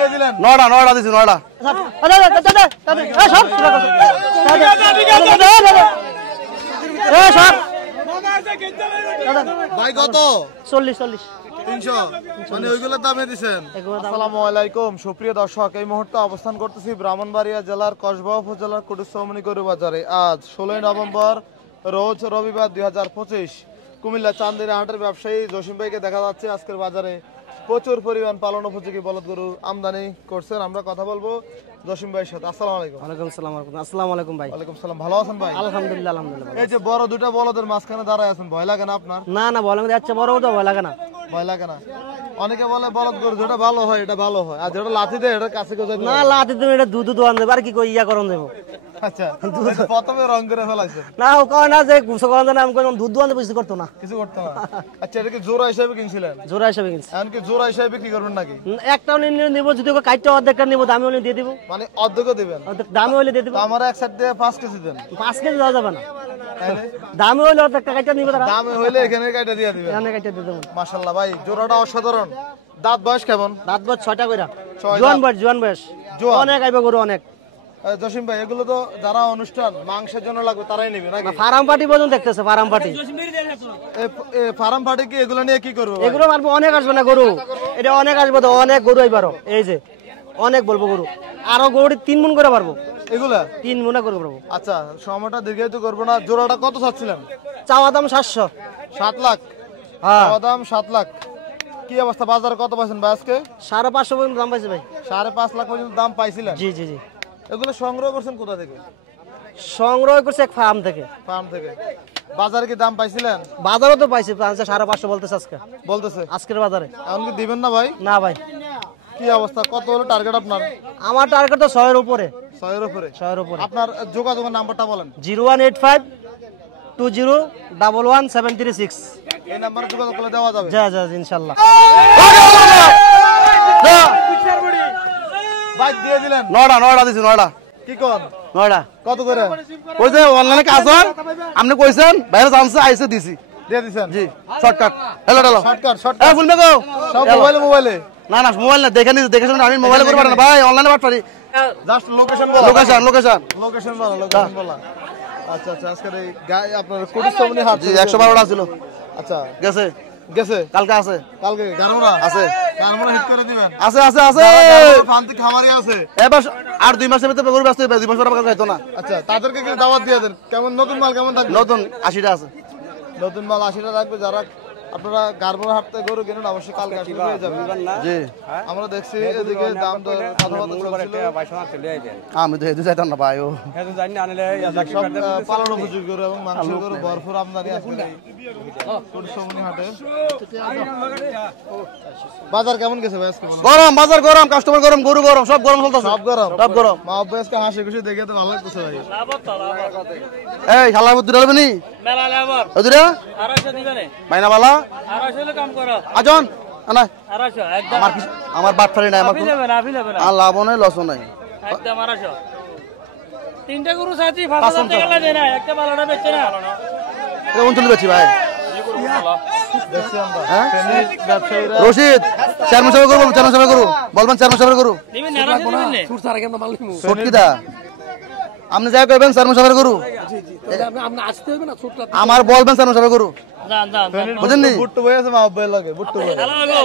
দিয়ে দিলেন? নয়টা দিছি, নয়টা। ভাই কত? 40 300 মানে ওইগুলোর দামে দিছেন। আসসালামু আলাইকুম সুপ্রিয় দর্শক, এই মুহূর্তে অবস্থান করতেছি ব্রাহ্মণবাড়িয়া জেলার কসবা উপজেলার কুটুসৌমনি গরু বাজারে। আজ 16 নভেম্বর রোজ রবিবার 2025 কুমিল্লা চান্দিনা হাটের ব্যবসায়ী জসিম ভাইকে দেখা যাচ্ছে আজকের বাজারে প্রচুর পরিমাণ পালন উপযোগী বলদ গরু আমদানি করছেন। আমরা কথা বলবো জসিম ভাইয়ের সাথে। আসসালামু আলাইকুম। আসসালামু আলাইকুম ভাই। ওয়ালাইকুম সালাম। ভালো আছেন ভাই? আলহামদুলিল্লাহ। এই যে বড় দুটো বলদের মাঝখানে দাঁড়ায় আছেন, ভয় লাগে না আপনার? না বলেন যাচ্ছে বড় তো ভয় লাগে না। ভয় লাগে না? অনেকে বলে বলদ গরু যেটা ভালো হয় এটা ভালো হয়, আর যেটা লাথি দেয় এটা কাছে কেউ না লাথি তুমি এটা দুধ দোয়ান দেবে আর কি কই ইয়া করন দেবো। আচ্ছা প্রথমে রং করে ফেলাইছে না ও কয় না যে গুছো করন না আমি কোন দুধ দোয়ান দেব কিছু করতো না, কিছু করতো না। আচ্ছা এটা কি জোড়া হিসেবে কিনছিলেন? জোড়া হিসেবে কিনছি। এখন কি জোড়া হিসেবে বিক্রি করবেন নাকি? একটাও নিব, যদি কাইটা অর্ধেকটা নিব দামি হলে দিয়ে দিব। মানে অর্ধেকও দিবেন? দামি হলে দিয়ে দিব। আমার এক সাইড দিয়ে 5 কেজি দেন। 5 কেজি দেওয়া যাবে না, দামি হলে অর্ধেকটা কাইটা নিব। দামি হইলে এখানে কাইটা দিয়ে দিবেন। এখানে কাইটা দিয়ে দেব। মাশাআল্লাহ ভাই জোড়াটা অসাধারণ। দাঁত বয়স কেমন? দাঁত বয়স 6টা কইরা। 6 জোয়ান বয়স অনেক আইবে গরু অনেক। জসিম ভাই এগুলো তো যারা অনুষ্ঠান মাংসের জন্য লাগবে তারাই নেবে নাকি? ফার্ম পার্টি পর্যন্ত দেখতেছে, ফার্ম পার্টি। ফার্ম পার্টি কি এগুলো নিয়ে কি করবে? এগুলো মারবো অনেক আসবে না গরু, এটা অনেক আসবে তো অনেক গরু আইবারো। এই যে অনেক বলবো গরু, আরো গরু 3 মণ করে পারবো। এগুলা 3 মণ করে পারবো। আচ্ছা সময়টা দীর্ঘায়িত করবো না। জোড়াটা কত চাচ্ছিলেন? চাওয়া দাম 700। 7 লাখ? হ্যাঁ চাওয়া দাম 7 লাখ। কি অবস্থা বাজারে কত পাইছেন ভাই আজকে? 550 পর্যন্ত দাম পাইছে ভাই। 5.5 লাখ পর্যন্ত দাম পাইছিলেন? জি। এগুলো সংগ্রহ করছেন কোথা থেকে? সংগ্রহ করছে এক ফার্ম থেকে। ফার্ম থেকে। বাজারে কি দাম পাইছিলেন? বাজারও তো পাইছি, 550 বলতেছে আজকে। বলতেছে আজকের বাজারে। এখন কি দিবেন না ভাই? না ভাই। কি অবস্থা, কত হলো টার্গেট আপনার? আমার টার্গেট তো 6 এর উপরে। 6 এর উপরে? 6 এর উপরে। আপনার যোগাযোগের নাম্বারটা বলেন। 0185 20111736। এই নাম্বারে যোগাযোগ করলে দেওয়া যাবে? যা ইনশাআল্লাহ। ভাই দিয়ে দিলেন? নয়টা দিছি, নয়টা। কি কোন? নয়টা। কত করে? ওই যে অনলাইনে কাজ হয়, আপনি কইছেন বাইরে জানছে আইছে দিছি। দিয়ে দিছেন? জি শর্টকাট। হ্যালো শর্টকাট এই বলবে গো সব মোবাইলে? না মোবাইল না, দেখে শুনে আমি মোবাইলে করব না ভাই, অনলাইনে বাট পারি। জাস্ট লোকেশন বলো। লোকেশন বলো। আচ্ছা আজকের এই আপনার কুটুসৌমনি হাট 112টা ছিল। আচ্ছা গেছে কালকে আছে। কালকে গারমরা আছে, গারমরা হিট করে দিবেন? আছে ফান্তি খামারি আছে। এবার আর 2 মাসের ভিতরে গরু ব্যস্ত হবে, 2 মাস পর আবার খাইতো না। আচ্ছা তাদেরকে কি দাওয়াত দিয়ে দেন? কেমন নতুন মাল কেমন থাকবে? নতুন 80টা আছে। নতুন মাল 80টা রাখবে। যারা আপনারা গারমরা হাট থেকে গরু কিনুন অবশ্যই কালকে আসলে পেয়ে যাবেন। জি আমরা দেখছি এদিকে দাম দর কথাবার্তা চলছিল। আমি তো হেতু চাইতাম না ভাই, ও পালন উপযোগী গরু এবং মাংসের গরু ভরপুর আমদানি আছে কুটুসৌমনি হাটে। বাজার কেমন গেছে ভাই আজকে? গরম বাজার, গরম কাস্টমার, গরম গরু, গরম সব গরম চলতেছে। সব গরম। মা আব্বাসকে হাসি খুশি দেখে তো ভালো লাগতেছে ভাই। এই শালা বুদ্ধি ডালবে নি মেলা লেবার ওদিরা 250 দিবেনে মাইনা বালা 250 হলে কাম করো। আজন না 250 একদম। আমার বাটফারি নাই, আমার আফি নেবে না আর লাভ নাই লস নাই, একদম 250। তিনটা গরু সাথী 5000 টাকা লাগে না, একটা ভালোটা বেচে না। কেমন চলে বেচি ভাই? দেখছি আমরা ফেনীর ব্যবসায়ীরা। রশিদ চেয়ারম্যান সাহেব করু বলবেন, চেয়ারম্যান সাহেব করু নিবেন না নিবেন না সুর সারা কেন মাল নিমু সটকিদা আপনি যাই কইবেন চেয়ারম্যান সাহেব করু। আপনি আসতে হবে না সুরটা আমার বলবেন চেয়ারম্যান সাহেব করু, বুঝেন নি? বুট্টু ভাই আছে মা আব্বাইয়ের লগে, বুট্টু ভাই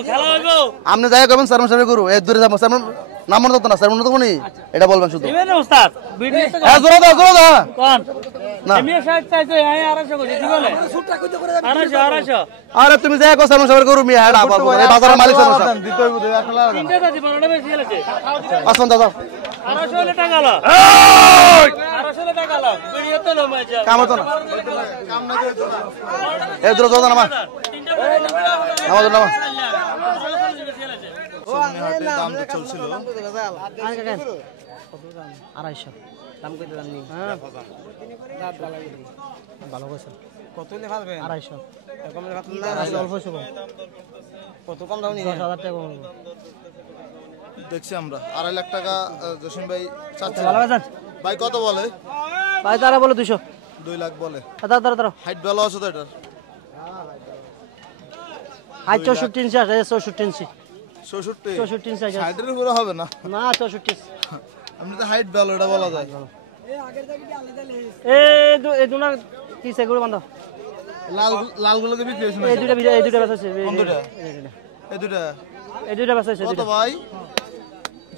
খেলা হইবো। আপনি যাই কইবেন চেয়ারম্যান সাহেব করু। এই দূরে যাবো চেয়ারম্যান নাম্বার তো না, চেয়ারম্যান তো কোনি এটা বলবেন শুধু। নিবেন না উস্তাদ ভিডিও তো হ্যাঁ জোরে দাও কোন না এমনি সাইড চাইছে আই 250 করে দিবি বলে সুরটা কইতে করে 250। আরে তুমি যাই কই চেয়ারম্যান সাহেব করু মি হেড আপ এই বাজারের মালিক চেয়ারম্যান সাহেব দিতেই বুঝে আসলে তিনটা দাদি ভালোটা বেশি গেছে। আসুন দাদা 250 হলে টাকা লো 250 হলে টাকা লো ভিডিও তো লো মাইজা কাম হতো না। এই দূরে যাও না মা আমাদের নামা হাটে দাম তো চলছিল 250 দাম কইতে জানি। হ্যাঁ ভালো কইছে। কত হইলে ভালো 250 কম হলে ভালো অল্প হইছে। কত কম দাও নি? 10000 টাকা কম। দেখছি আমরা 2.5 লাখ টাকা জসিম ভাই চাচ্ছে। ভালো বাজার ভাই কত বলে? ভাই তারা বলে 200। 2 লাখ বলে। দাঁড়া হাইট ভালো আছে তো এটার? হাইট 64 ইঞ্চি আছে, 64 ইঞ্চি। 64 64 ইঞ্চি সাইজ আছে। 60 এর উপরে হবে না। না 64। আপনি তো হাইট ভালো এটা বলা যায়। এই দুনা কি সেগুলো বান্ধব লালগুলোকে বিক্রি হয়েছে না? এই দুটা বেচাছে কোন দুটা? এই দুটা বেচাছে কত ভাই?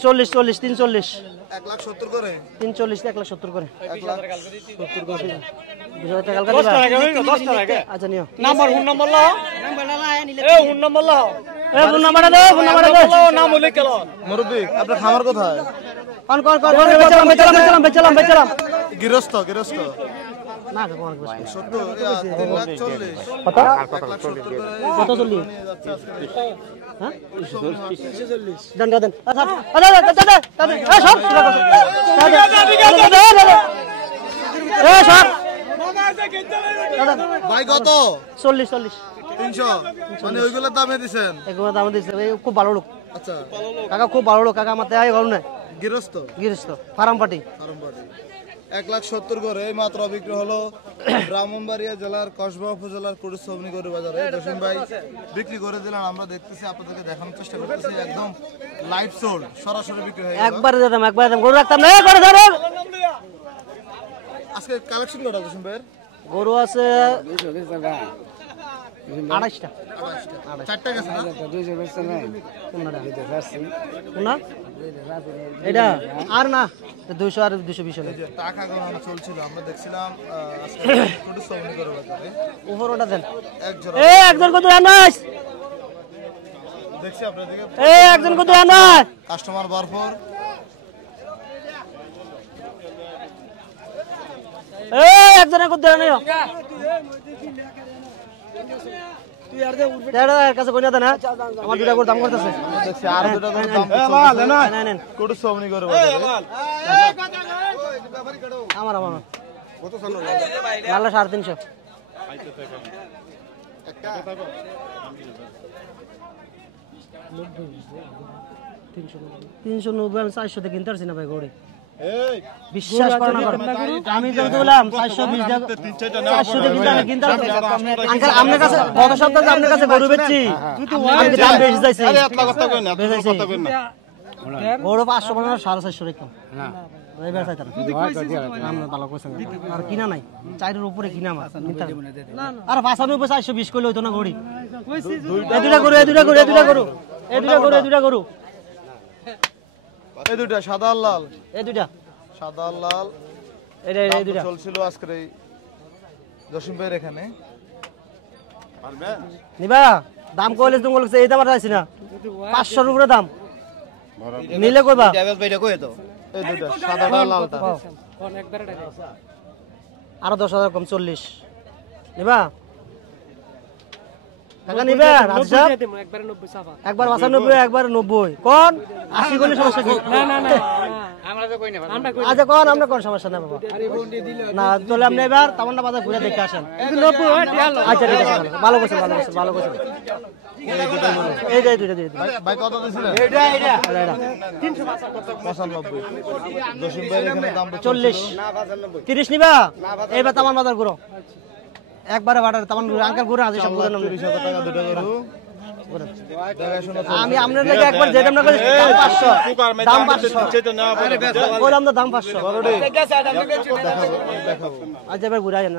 40 340 1,70,000 করে 340 170 করে 1,70,000 করে। 2000 টাকা কালকে দিবা 10 টাকা আচ্ছা নিও নাম্বার ফোন নাম্বার লাও এ ফোন নাম্বার লাও ফোন নাম্বারটা দাও নাম উল্লেখ করো মুরব্বি আপনার খামার কোথায়? কোন বেচলাম গৃহস্থ না কোন বেশ 70 3,40,000 কত 1,70,000 করে কত চল্লিশ নিয়ে যাচ্ছে আজকে। হ্যাঁ 340 দেন আচ্ছা এই সব এই সব ভাই কত? 40 300 মানে ওইগুলোর দামে দিছেন? এগুলো দাম দিচ্ছে খুব ভালো লোক আচ্ছা কাকা খুব ভালো লোক কাকা আমার তাই ঘর না গৃহস্থ গৃহস্থ ফার্ম পার্টি 1,70,000 করে এই মাত্র বিক্রি হলো ব্রাহ্মণবাড়িয়া জেলার কসবা উপজেলার কুড়িশ্রবণী গরু বাজারে। জসিম ভাই বিক্রি করে দিলেন, আমরা দেখতেছি, আপনাদেরকে দেখানোর চেষ্টা করতেছি। একদম লাইভ সোল্ড, সরাসরি বিক্রি হয়ে গেল। একবারে দিতাম গরু রাখতাম না করে ধরো আজকে কালেকশন কটা জসিম ভাইয়ের? গরু আছে 28টা 4টা গেছে না? কোনটা এটা আর না 200 আর 220 হলো এই যে টাকা গণনা চলছিল, আমরা দেখছিলাম আজকে কুড়িশ্রবণী গরু বাজারে উপরটা দেন এক জোড়া একজন কত আনাস দেখছি আপনাদেরকে একজন কত আনাস কাস্টমার বারফর একজন কত আনাই কাছে কোন না আমার দুটা করে দাম করতেছে দেখছি আর দুটো করে দাম নেন কুড়িশ্রবণী গরু বাজারে। আমার কত চালো লালা 350 390 আমি 400 তে কিনতে পারছি না ভাই গড়ি বিশ্বাস করেন না আমি তো দিলাম 420 টাকা 400 তে কিনতে আঙ্কেল আপনার কাছে গত সপ্তাহে আপনার কাছে গরু বেচছি আমি দাম বেশি চাইছি আরে এত কথা কই না তুমি কথা কই না গরু 500 মানে 450 রেখো না এবার চাইতা না ভালো কইছেন আর কিনা নাই চাইরের উপরে কিনা মাছ আর 95 420 কইলে হইতো না গড়ি এই দুটা গরু এই দুইটা সাদা আর লাল, এই দুটা সাদা আর লাল এই দুটা চলছিল আজকের এই জসিম ভাইয়ের এখানে। নিবা দাম কইলে তুমি বলছ এই দাম আর চাইছি না 500 এর উপরে দাম নিলে কইবা এই দুইটা সাদা আর লালটা আরো 10,000 কম 40 নিবা টাকা নিবে আচ্ছা একবার 95 একবার 90 কোন 80 কোন সমস্যা কি আমরা তো কই না আচ্ছা কোন আমরা কোন সমস্যা না বাবা না চলে আপনি এবার তামান্না বাজার ঘুরে দেখে আসেন 90 আচ্ছা ঠিক আছে ভালো করছেন এই দুইটা দিয়ে দিন ভাই কত দিছিলেন? এটা 95 জসিম ভাইয়ের এখানে দাম 40 30 নিবা এইবার তামান বাজার ঘুরো একবারে বাটার তামান আঙ্কেল ঘুরে আছে সব ঘুরে নাম 30,000 টাকা দুটো গরু দেখাশোনা আমি আপনার লাগে একবার যেটা আমরা করি দাম 500 বললাম তো দাম 500 দেখাবো। আচ্ছা এবার ঘুরে আসেন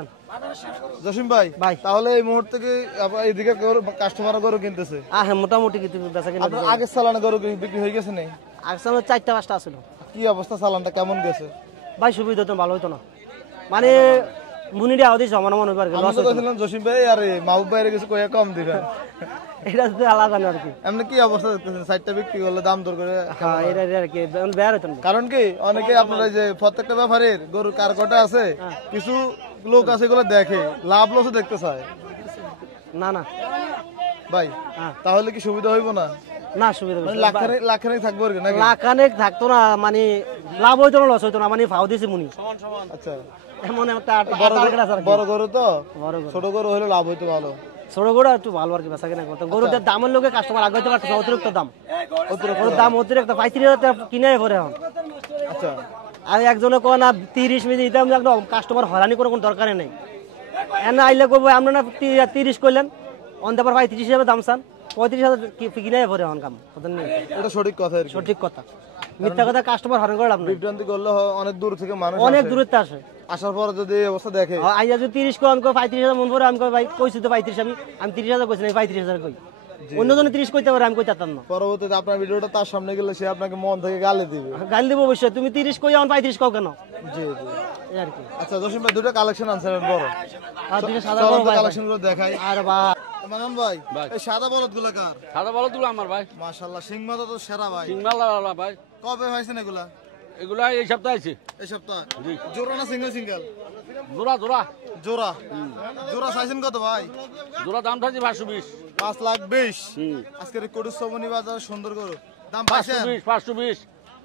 জসিম ভাই তাহলে এই মুহূর্তে কি এইদিকে কাস্টমার গরু কিনতেছে? হ্যাঁ মোটামুটি কিছু বেচা কিনা আপনার আগের চালানে গরু বিক্রি হয়ে গেছে নেই? আগে 4টা 5টা আছিল কি অবস্থা, চালানটা কেমন গেছে? ভাই সুবিধা তো ভালো হতো না মানে মুনিটা আদি সমান মনে হইবার আমি তো কইছিলাম জসিম ভাই আর মাহবুব ভাইয়ের কিছু কইয়া কম দিবেন, এটা তো আলাদা না আর কি এমনি কি অবস্থা দেখতেছেন? 60টা বিক্রি করলে দাম দর করে হ্যাঁ এটা আর কি বেয়ার হতো না কারণ কি অনেকে আপনারা যে প্রত্যেকটা ব্যাপারের গরু কার কটা আছে কিছু লোক আছে এগুলো দেখে লাভ লসও দেখতে চায় না ভাই, হ্যাঁ। তাহলে কি সুবিধা হইব না? না সুবিধা মানে লাখানে থাকবো আর কি নাকি? লাখানেক থাকতো না মানে লাভ হইতো না লস হইতো না মানে ফাও দিছে মুনি আচ্ছা এমন একটা বড় গরু তো, বড় গরু ছোট গরু হলে লাভ হইতো ভালো। ছোট গরু একটু ভালো আর কি বেচা কিনা করতো গরুটার দামের লোকে কাস্টমার আগে হইতে পারতো অতিরিক্ত দাম অতিরিক্ত 35,000 টাকা কিনে পরে এখন আচ্ছা আর একজনে কয় না 30 মিনিট দিতাম একদম কাস্টমার হয়রানি করে কোনো দরকারই নেই এনে আইলে করবো আমরা না 30 করলেন অন্তে পর 35 হিসেবে দাম চান 35,000 কিনে পরে হন কাম কথা নেই, এটা সঠিক কথা আর কি। সঠিক কথা। মিথ্যা কথা কাস্টমার হরণ করে লাভ নাই। বিভ্রান্তি করলে অনেক দূর থেকে মানুষ অনেক আসে। দূরত্বে আসে। আসার পর যদি এই অবস্থা দেখে, আইয়া যদি 30 কো আমি 35,000 মন পরে আমি কই ভাই কইছি তো 35 আমি 30,000 কইছি না 35,000 কই। অন্যজন 30 কইতে পারে আমি কইতাম না। পরবর্তীতে আপনার ভিডিওটা তার সামনে গেলে সে আপনাকে মন থেকে গালি দিবে। গাল দিব অবশ্যই, তুমি 30 কই আমি 35 কও কেন? জি জি। এই আর কি। আচ্ছা জসিম ভাই, দুটো কালেকশন আনছেন বড়, আর দুটো সাদা চলো বড় ভাই। কালেকশন গুলো দেখাই। আর বা মানান ভাই, এই সাদা বলদ গুলা কার? সাদা বলো তুলো আমার ভাই, মাশাআল্লাহ, সিং মাথা তো সেরা ভাই। সিংমালা ভাই। কবে হয়েছেন এগুলা? এগুলা এই সপ্তাহে আছে। এই সপ্তাহ? জোড়া না সিঙ্গেল সিঙ্গেল? জোড়া জোড়া জোড়া। জোড়া চাইছেন কত ভাই? জোড়া দাম থাকছে 520। 5,20,000। আজকের কটুসবনি বাজার সুন্দর গরু, দাম পাইছেন? 520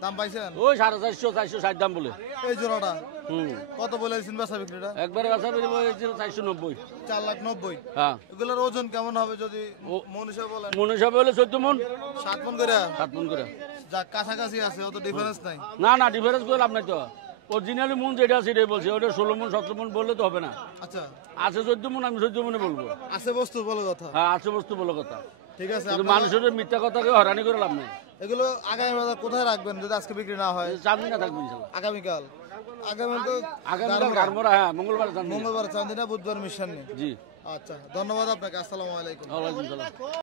দাম পাইছেন? ওই 450 460 দাম বলে। এই জোড়াটা কত বলেছেন বেচা বিক্রিটা? একবারে বাসা বেরিয়ে 490। 4,90,000। হ্যাঁ, এগুলোর ওজন কেমন হবে যদি মন হিসাবে বলেন? মন হিসাবে হলে 14 মন, 7 মন করে? 7 মন করে। যা কাছাকাছি আছে, অত ডিফারেন্স নাই। না না, ডিফারেন্স করে লাভ নাই তো। অরিজিনালি মন যেটা সেটাই বলছে, ওটা 16 মন 17 মন বললে তো হবে না। আচ্ছা, আছে 14 মন, আমি 14 মনে বলবো। আছে বস্তু বলো কথা। হ্যাঁ, আছে বস্তু বলে কথা। ঠিক আছে, কিন্তু আপনারা মানুষের মিথ্যা কথাকে হয়রানি করে লাভ নেই। এগুলো আগামী বাজার কোথায় রাখবেন যদি আজকে বিক্রি না হয়? চাঁদনি না থাকবে ইনশাল্লাহ। আগামীকাল? আগামী তো আগামীকাল গারমোড়া, হ্যাঁ মঙ্গলবার চাঁদনি। মঙ্গলবার চান্দিনা, বুধবার মিশন নেই। জি, আচ্ছা, ধন্যবাদ আপনাকে। আসসালামু আলাইকুম। ওয়ালাইকুম সালাম।